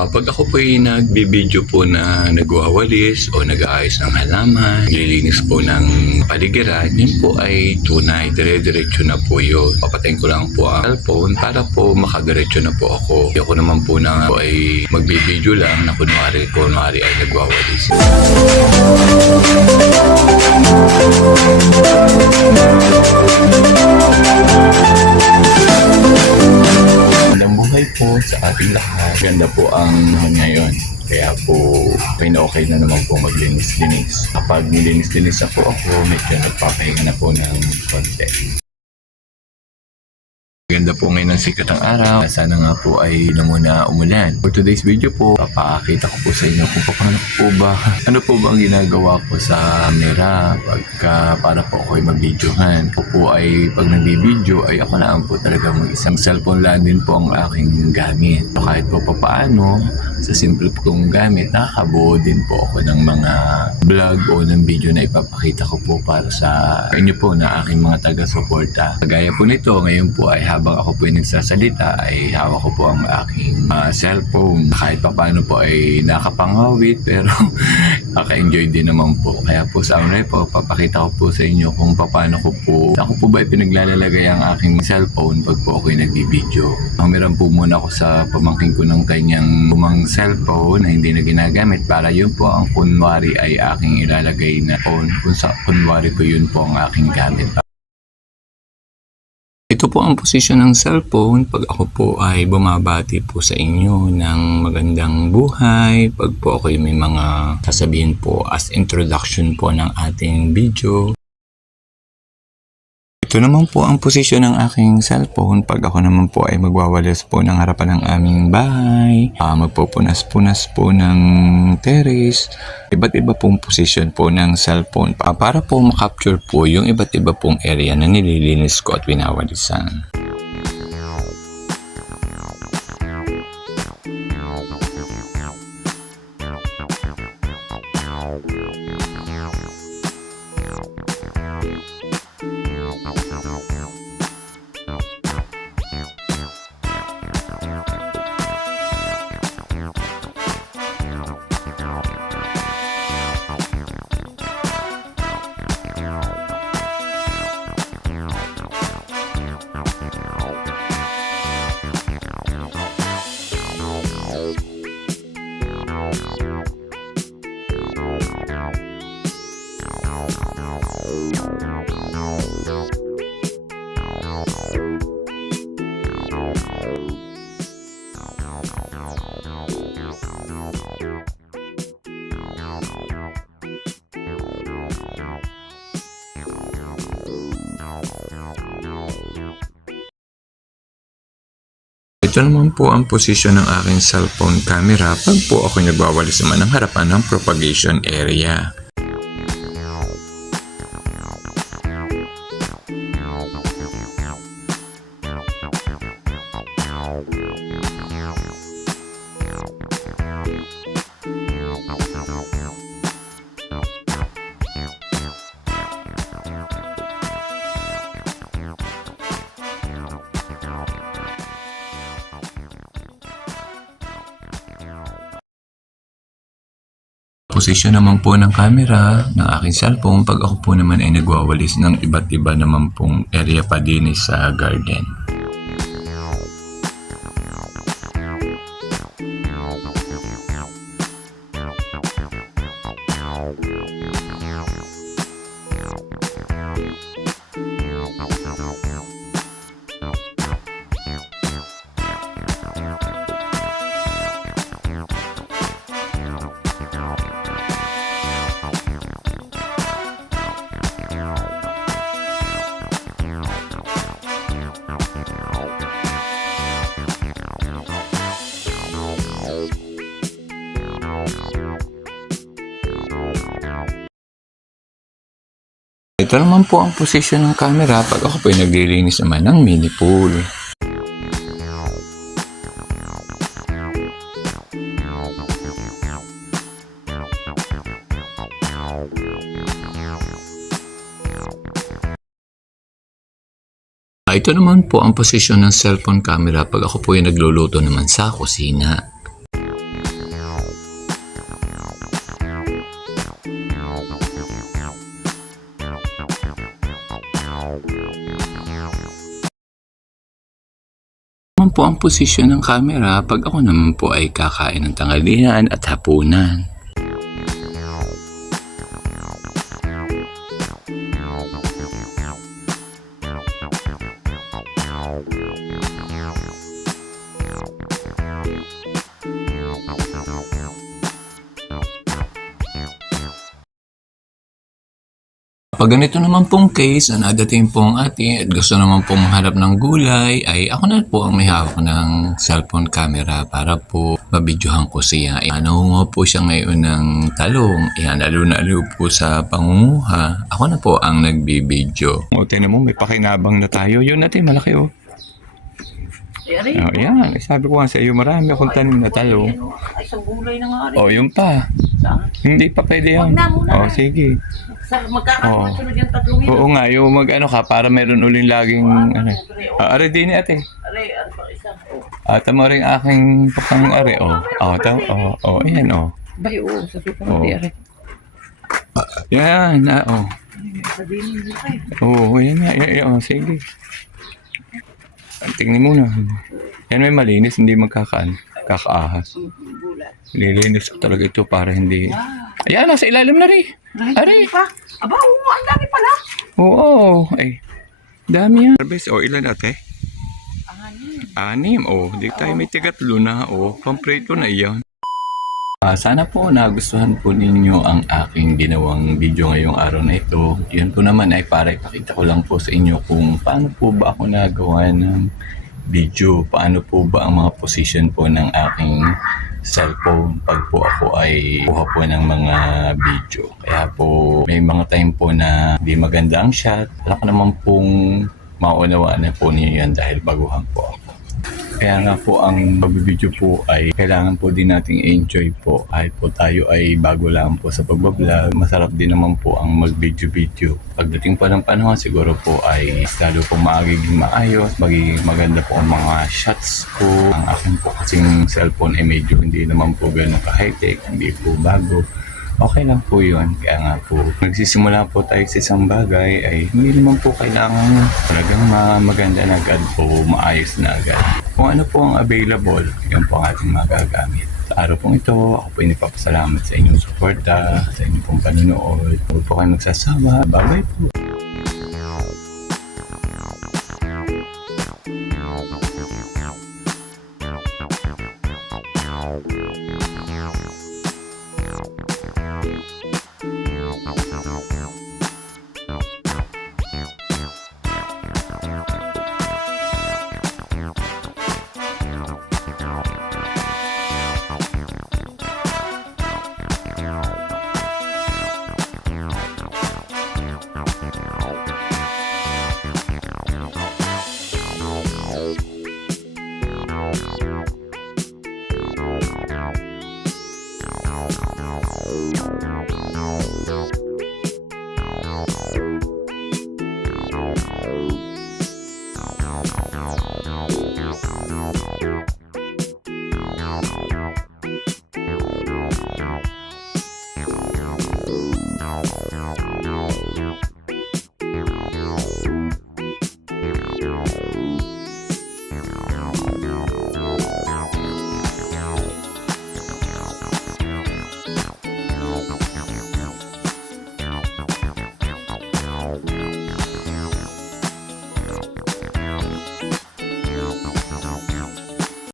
Kapag ako po ay nagbibideo po na nagwawalis o nag-aayos ng halaman, nililinis po ng paligiran, yun po ay tunay, dire-diretso na po yun. Papatayin ko lang po ang cellphone para po makadiretso na po ako. Ako naman po na po ay magbibideo lang na kunwari ay nagwawalis. Magandang buhay po sa ating lahat. Ganda po ang ngayon. Kaya po, okay na naman po maglinis-linis. Kapag nilinis-linis na po ako, medyo nagpapahinga na po ng konti. Maganda po ngayon ang sikat ng araw. Sana nga po ay muna umulan. For today's video po, papakita ko po sa inyo kung paano po ba, ano po ba ang ginagawa ko sa camera pagka para po ako ay mag-videohan. Ako po ay pag nag-video ay ako na po talaga mag-isang cellphone lang din po ang aking gamit. So, kahit po paano, sa simple kong gamit, nakakabuo din po ako ng mga vlog o ng video na ipapakita ko po para sa inyo po na aking mga taga-suporta. Kagaya po nito, ngayon po ay habang ako po ay nagsasalita ay hawak ko po ang aking cellphone. Kahit paano po ay nakapangawit pero naka-enjoy din naman po. Kaya po sa una po, papakita ko po sa inyo kung paano ko po, ako po ba ay pinaglalagay ang aking cellphone pag po ako ay nag-video. Humiram po muna ako sa pamangkin ko ng kanyang lumang cellphone na hindi na ginagamit para yun po ang kunwari ay aking ilalagay na phone. Kung sa kunwari po yun po ang aking gamit. Ito po ang posisyon ng cellphone pag ako po ay bumabati po sa inyo ng magandang buhay. Pag po ako may mga sasabihin po as introduction po ng ating video. Ito naman po ang posisyon ng aking cellphone pag ako naman po ay magwawalis po ng harapan ng aming bahay, magpupunas-punas po ng terrace, iba't iba pong posisyon po ng cellphone para po makapture po yung iba't iba pong area na nililinis ko at winawalisan. Ito naman po ang posisyon ng aking cellphone camera pag po ako nagwawalis naman ng harapan ng propagation area. Posisyon naman po ng camera ng aking cellphone pag ako po naman ay nagwawalis ng iba't iba naman pong area pa din sa garden. Ito naman po ang posisyon ng camera pag ako po ay naglilinis naman ng mini pool. Ito naman po ang posisyon ng cellphone camera pag ako po ay nagluluto naman sa kusina. Naman po ang posisyon ng camera pag ako naman po ay kakain ng tanghalian at hapunan. Pag ganito naman pong case, nadating pong ate at gusto naman pong mahanap ng gulay, ay ako na po ang may hawak ng cellphone camera para po mabidyohan ko siya. Nangunguha po siya ngayon ng talong. Lalo na po sa pangunguha. Ako na po ang nagbibidyo. O, tinan mo, may pakinabang na tayo. Yun natin, malaki oh. Oh, yan. Sabi ko nga sa iyo, marami akong tanim na talong. Ay, isang gulay na nga rin. Oh, yun pa. Saan? Hindi pa pwede yan. Wag na muna. Oh, sige. Magkakasunod yung tatlong yun. Oo nga, yung mag-ano ka, para meron uling laging, ano. Are din ate. Aray, ano pa isa? Tama rin aking pakang are, oh. Ayan, oh. Bay, oo, sabi ko Oo. na aray. Yan, oh. Sabihin mo kayo. Oo, yan nga, sige. Tingnan muna. Yan may malinis, hindi kakaahas. Gulay. Lilinis ko talaga ito para hindi. Ayan, nasa ilalim na rin. Aray. Pa? Aba, oo, ang dami pala. Oo, ay. Dami yan. Harvest, ilan ate? Anim. Di tayo may tigatlo na. Complete na iyan. Sana po nagustuhan po ninyo ang aking ginawang video ngayong araw na ito. Yun po naman ay para ipakita ko lang po sa inyo kung paano po ba ako nagawa ng video. Paano po ba ang mga position po ng aking cellphone pag po ako ay kuha po ng mga video. Kaya po may mga time po na di maganda ang shot. Wala ko naman pong maunawaan na po ninyo yan dahil baguhan po ako. Kaya nga po ang pagbibideo po ay kailangan po din nating enjoy po. Kahit po tayo ay bago lang po sa pagbablog, masarap din naman po ang mag-video-video. Pagdating pa ng panahon siguro po ay lalo po magiging maayos, magiging maganda po ang mga shots ko. Ang akin po kasing cellphone ay medyo hindi naman po gano'n ka-high-tech, hindi po bago. Okay lang po yun. Kaya nga po, nagsisimula po tayo sa isang bagay ay hindi naman po kailangan talagang maganda na agad po, maayos na agad. Kung ano po ang available, yun po ang ating magagamit. Sa araw pong ito, ako po inipapasalamat sa inyong suporta, sa inyong pong panonood. Huwag po kayo magsasawa. Bye-bye po. Wow.